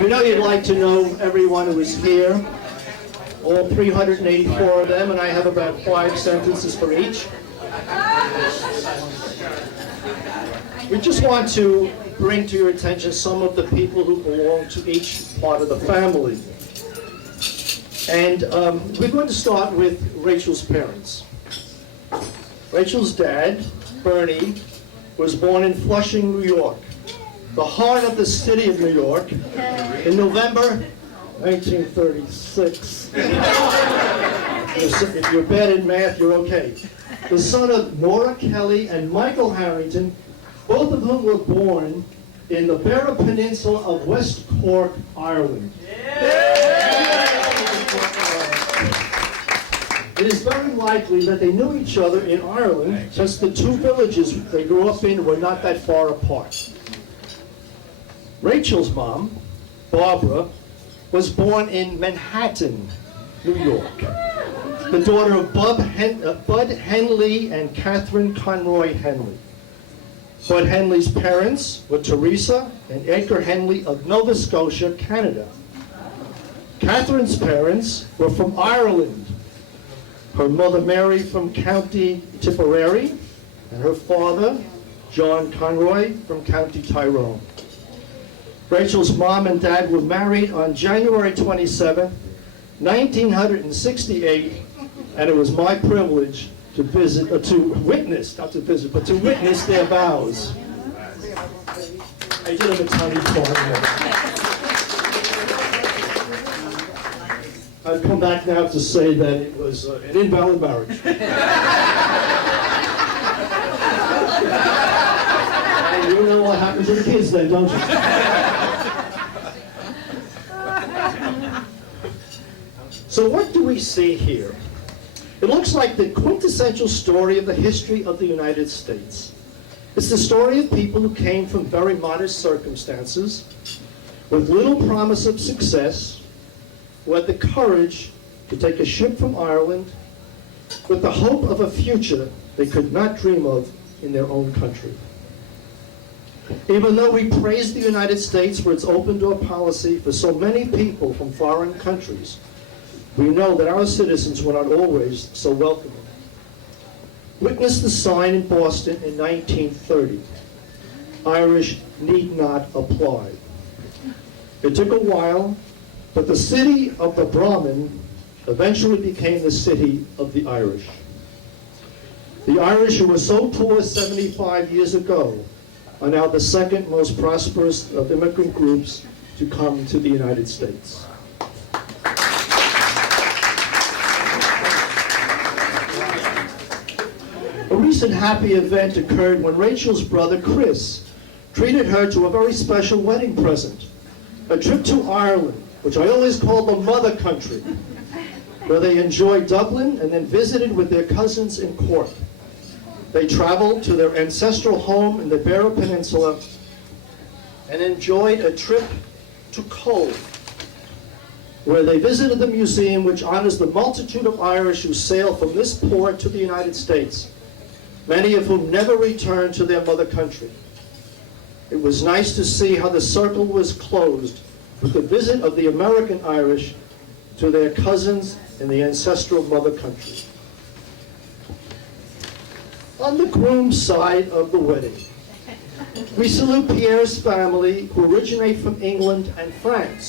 We know you'd like to know everyone who is here, all 384 of them, and I have about 5 sentences for each. We just want to bring to your attention some of the people who belong to each part of the family. And we're going to start with Rachel's parents. Rachel's dad, Bernie, was born in Flushing, New York, the heart of the city of New York, in November 1936. If you're bad in math, you're okay. The son of Nora Kelly and Michael Harrington, both of whom were born in the Beara Peninsula of West Cork, Ireland. It is very likely that they knew each other in Ireland, since the two villages they grew up in were not that far apart. Rachel's mom, Barbara, was born in Manhattan, New York, the daughter of Bud Henley and Catherine Conroy Henley. Bud Henley's parents were Teresa and Edgar Henley of Nova Scotia, Canada. Catherine's parents were from Ireland. Her mother Mary from County Tipperary, and her father, John Conroy, from County Tyrone. Rachel's mom and dad were married on January 27, 1968, and it was my privilege to witness their vows. I did have a tiny part there. I've come back now to say that it was an invalid marriage. And you know what happens to the kids then, don't you? So what do we see here? It looks like the quintessential story of the history of the United States. It's the story of people who came from very modest circumstances, with little promise of success, who had the courage to take a ship from Ireland with the hope of a future they could not dream of in their own country. Even though we praise the United States for its open door policy for so many people from foreign countries, we know that our citizens were not always so welcoming. Witness the sign in Boston in 1930, "Irish need not apply." It took a while, but the city of the Brahmin eventually became the city of the Irish. The Irish, who were so poor 75 years ago, are now the second most prosperous of immigrant groups to come to the United States. A recent happy event occurred when Rachel's brother, Chris, treated her to a very special wedding present, a trip to Ireland, which I always call the mother country, where they enjoyed Dublin and then visited with their cousins in Cork. They traveled to their ancestral home in the Beara Peninsula and enjoyed a trip to Cove, where they visited the museum which honors the multitude of Irish who sailed from this port to the United States, many of whom never returned to their mother country. It was nice to see how the circle was closed with the visit of the American Irish to their cousins in the ancestral mother country. On the groom's side of the wedding, we salute Pierre's family, who originate from England and France.